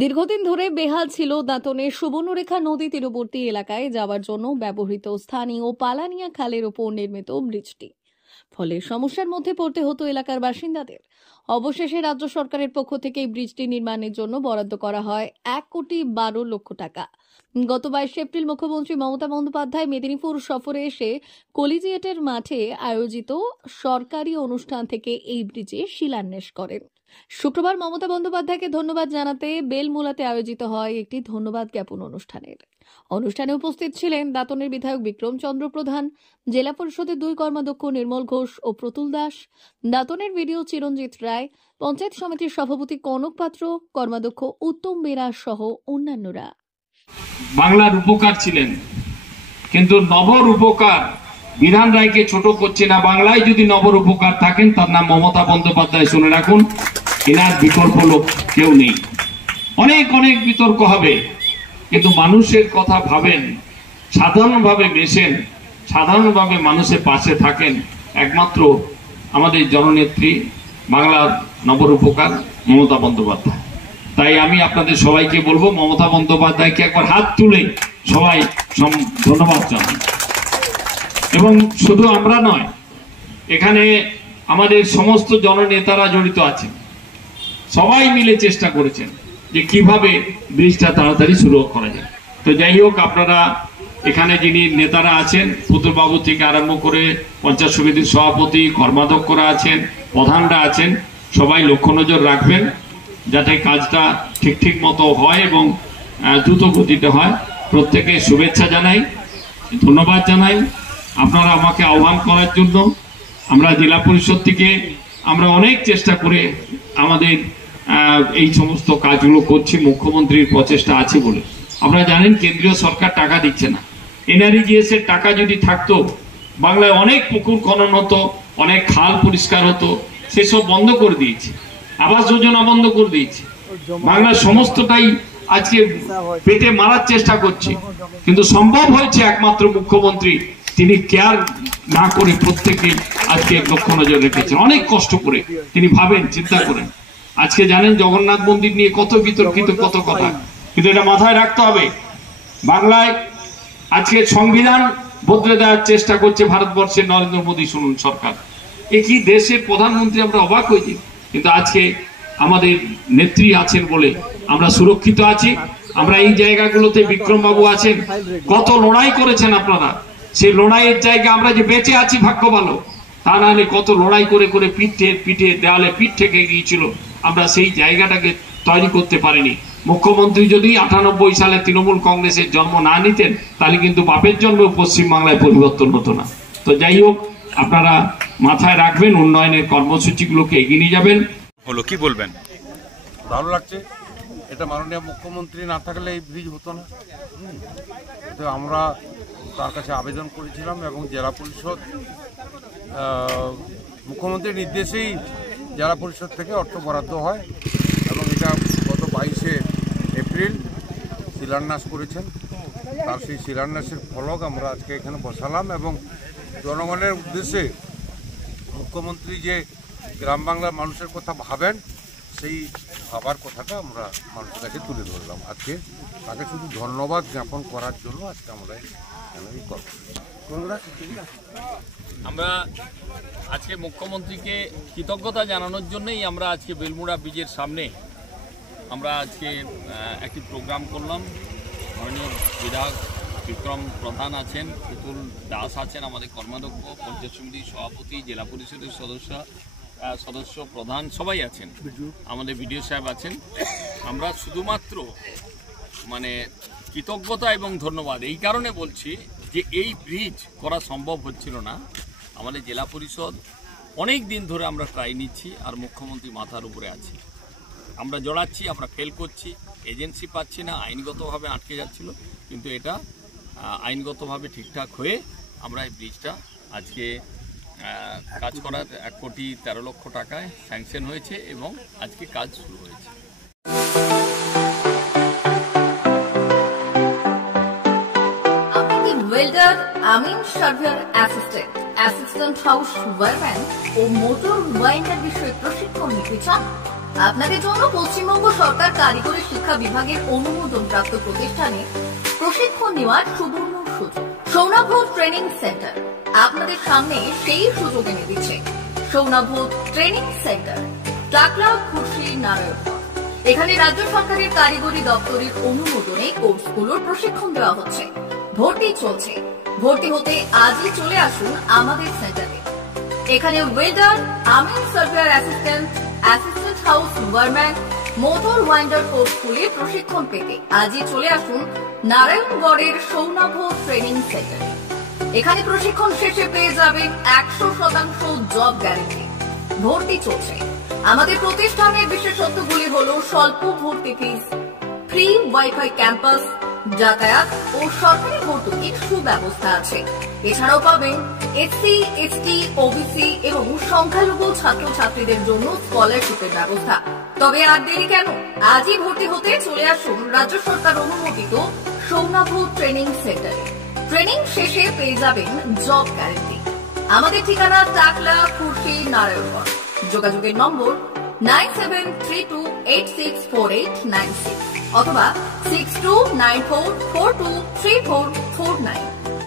দীর্ঘদিন ধরে বেহাল ছিল দাঁতনের সুবর্ণরেখা নদী তীরবর্তী এলাকায় যাওয়ার জন্য ব্যবহৃত স্থানীয় পালানিয়া খালের উপর নির্মিত ব্রিজটি। ফলে সমস্যার মধ্যে পড়তে হতো এলাকার বাসিন্দাদের। অবশেষে রাজ্য সরকারের পক্ষ থেকে এই ব্রিজটি নির্মাণের জন্য বরাদ্দ করা হয় 1,12,00,000 টাকা। গত 22 এপ্রিল মুখ্যমন্ত্রী মমতা বন্দ্যোপাধ্যায় মেদিনীপুর সফরে এসে কলিজিয়েটের মাঠে আয়োজিত সরকারি অনুষ্ঠান থেকে এই ব্রিজে শিলান্যাস করেন। শুক্রবার মমতা বন্দ্যোপাধ্যায়কে ধন্যবাদ জানাতে বেলমুলাতে আয়োজিত হয় একটি ধন্যবাদ জ্ঞাপন অনুষ্ঠানে উপস্থিত ছিলেন দাঁতনের বিধায়ক বিক্রম চন্দ্র প্রধান, জেলা পরিষদের 2 কর্মাধ্যক্ষ নির্মল ঘোষ ও প্রতুল দাস, দাঁতনের বিডিও চিরঞ্জিত রায়, পঞ্চায়েত সমিতির সভাপতি কনক পাত্র, কর্মাধ্যক্ষ উত্তম বেরা সহ অন্যান্যরা। বাংলার উপকার ছিলেন, কিন্তু নবর উপকার বিধান রায়কে ছোট করছে না। বাংলায় যদি নবর উপকার থাকেন তার নাম মমতা বন্দ্যোপাধ্যায়। শুনে রাখুন, এনার বিকল্প লোক কেউ নেই। অনেক অনেক বিতর্ক হবে, কিন্তু মানুষের কথা ভাবেন, সাধারণভাবে মেশেন, সাধারণভাবে মানুষের পাশে থাকেন। একমাত্র আমাদের জননেত্রী, বাংলার নবর উপকার মমতা বন্দ্যোপাধ্যায়। তাই আমি আপনাদের সবাইকে বলবো, মমতা বন্দ্যোপাধ্যায়কে একবার হাত তুলে সবাই ধন্যবাদ জানান। এবং শুধু আমরা নয়, এখানে আমাদের সমস্ত জননেতারা জড়িত আছেন, সবাই মিলে চেষ্টা করেছেন যে কিভাবে ব্রিজটা তাড়াতাড়ি শুরু করা যায়। তো যাই হোক, আপনারা এখানে যিনি নেতারা আছেন, পুতুলবাবু থেকে আরম্ভ করে পঞ্চায়েত সমিতির সভাপতি, কর্মাধ্যক্ষরা আছেন, প্রধানরা আছেন, সবাই লক্ষ্য নজর রাখবেন যাতে কাজটা ঠিক মতো হয় এবং দ্রুত গতিতে হয়। প্রত্যেকে শুভেচ্ছা জানাই, ধন্যবাদ জানাই আপনারা আমাকে আহ্বান করার জন্য। আমরা জেলা পরিষদ থেকে আমরা অনেক চেষ্টা করে আমাদের এই সমস্ত কাজগুলো করছি, মুখ্যমন্ত্রীর প্রচেষ্টা আছে বলে। আপনারা জানেন কেন্দ্রীয় সরকার টাকা দিচ্ছে না। এনআরইজিএস এর টাকা যদি থাকতো, বাংলায় অনেক পুকুর খনন হতো, অনেক খাল পরিষ্কার হতো, সেসব বন্ধ করে দিয়েছে। আবাস যোজনা বন্ধ করে দিয়েছে। বাংলার সমস্তটাই আজকে পেটে মারার চেষ্টা করছে, কিন্তু সম্ভব হয়েছে একমাত্র মুখ্যমন্ত্রী, তিনি কেয়ার না করে প্রত্যেকে আজকে লক্ষ্য নজর রেখেছেন। অনেক কষ্ট করে তিনি ভাবেন, চিন্তা করেন। আজকে জানেন জগন্নাথ মন্দির নিয়ে কত বিতর্কিত, কত কথা, কিন্তু এটা মাথায় রাখতে হবে। বাংলায় আজকে সংবিধান বদলে দেওয়ার চেষ্টা করছে ভারতবর্ষের নরেন্দ্র মোদী শুনুন সরকার। একই দেশের প্রধানমন্ত্রী, আমরা অবাক হয়েছি। কিন্তু আজকে আমাদের নেত্রী আছেন বলে আমরা সুরক্ষিত আছি। আমরা এই জায়গাগুলোতে, বিক্রম বাবু আছেন, কত লড়াই করেছেন আপনারা। সেই লড়াইয়ের জায়গা আমরা যে বেঁচে আছি ভাগ্য ভালো, তা না হলে কত লড়াই করে করে পিঠে দেওয়ালে পিঠ ঠেকে গিয়েছিল। আমরা সেই জায়গাটাকে তৈরি করতে পারিনি। মুখ্যমন্ত্রী যদি 98 সালে তৃণমূল কংগ্রেসের জন্ম না নিতেন, তাহলে কিন্তু বাপের জন্মেও পশ্চিমবাংলায় পরিবর্তন হতো না। তো যাই হোক, আপনারা মাথায় রাখবেন, উন্নয়নের কর্মসূচিগুলোকে এগিয়ে নিয়ে যাবেন। হলো কি বলবেন? ভালো লাগছে, এটা মাননীয় মুখ্যমন্ত্রী না থাকলে এই ব্রিজ হতো না। তো আমরা তার কাছে আবেদন করেছিলাম এবং জেলা পরিষদ মুখ্যমন্ত্রীর নির্দেশেই জেলা পরিষদ থেকে অর্থ বরাদ্দ হয় এবং এটা গত 22 এপ্রিল শিলান্যাস করেছেন। তার সেই শিলান্যাসের ফলক আমরা আজকে এখানে বসালাম এবং জনগণের উদ্দেশ্যে মুখ্যমন্ত্রী যে গ্রাম বাংলার মানুষের কথা ভাবেন, সেই ভাবার কথাটা আমরা মানুষের কাছে তুলে ধরলাম। আজকে তাকে শুধু ধন্যবাদ জ্ঞাপন করার জন্য আজকে আমরা এই আমরা আজকে মুখ্যমন্ত্রীকে কৃতজ্ঞতা জানানোর জন্যই আমরা আজকে বেলমুড়া ব্রিজের সামনে আমরা আজকে একটি প্রোগ্রাম করলাম। মাননীয় বিধায়ক বিক্রম প্রধান আছেন, পুতুল দাস আছেন, আমাদের কর্মাধ্যক্ষ, পঞ্চায়েত সমিতির সভাপতি, জেলা পরিষদের সদস্য প্রধান সবাই আছেন, আমাদের বিডিও সাহেব আছেন। আমরা শুধুমাত্র কৃতজ্ঞতা এবং ধন্যবাদ এই কারণে বলছি যে এই ব্রিজ করা সম্ভব হচ্ছিল না। আমাদের জেলা পরিষদ অনেক দিন ধরে আমরা ট্রাই নিচ্ছি, আর মুখ্যমন্ত্রী মাথার উপরে আছে। আমরা জড়াচ্ছি, আমরা ফেল করছি, এজেন্সি পাচ্ছি না, আইনগতভাবে আটকে যাচ্ছিল, কিন্তু এটা আইনগতভাবে ঠিকঠাক হয়ে আমরা এই ব্রিজটা আজকে কাজ করার 1,13,00,000 টাকায় স্যাংশন হয়েছে এবং আজকে কাজ শুরু হয়েছে। ওয়েল্ডার, আমিন সার্ভেয়ার অ্যাসিস্ট্যান্ট হাউস ওয়ারম্যান ও মোটর ওয়াইন্ডার বিষয়ে প্রশিক্ষণ নিতে চান, আপনাদের জন্য পশ্চিমবঙ্গ সরকার কারিগরি শিক্ষা বিভাগের অনুমোদন প্রাপ্ত প্রতিষ্ঠানে প্রশিক্ষণ নেওয়ার সুবর্ণ সুযোগ। সৌনাভ ট্রেনিং সেন্টার আপনাদের সামনে সেই সুযোগ এনে দিচ্ছে। সৌনাভ ট্রেনিং সেন্টার, টাকলা, খুশি, নারায়ণগড়। এখানে রাজ্য সরকারের কারিগরি দপ্তরের অনুমোদনে কোর্সগুলোর প্রশিক্ষণ দেওয়া হচ্ছে। ভর্তি চলছে। ভর্তি হতে আজই চলে আসুন আমাদের সেন্টারে। এখানে ওয়েল্ডার, আমিন surveyor assistant, assistant house wireman, motor winder কোর্সগুলি প্রশিক্ষণ পেতে আজই চলে আসুন নারায়ণগড়ের সৌনাভ ট্রেনিং সেন্টারে। এখানে প্রশিক্ষণ শেষে পেয়ে যাবেন 100% জব গ্যারান্টি। ভর্তি চলছে। আমাদের প্রতিষ্ঠানের বিশেষত্বগুলি হলো স্বল্প ভর্তি ফিস, ফ্রি ওয়াইফাই ক্যাম্পাস, যাতায়াত ও সরকারি ভর্তুকির সুব্যবস্থা আছে। এছাড়াও পাবেন এসসি, এসটি, ওবিসি এবং সংখ্যালঘু ছাত্রছাত্রীদের জন্য স্কলারশিপের ব্যবস্থা। তবে আর দেরি কেন, আজই ভর্তি হতে চলে আসুন রাজ্য সরকার অনুমোদিত সৌনাভ ট্রেনিং সেন্টারে। ট্রেনিং শেষে পেয়ে যাবেন জব গ্যারান্টি। আমাদের ঠিকানা টাকলা, খুশি, নারায়ণগড়। যোগাযোগের নম্বর 9732864896 অথবা 6294423449।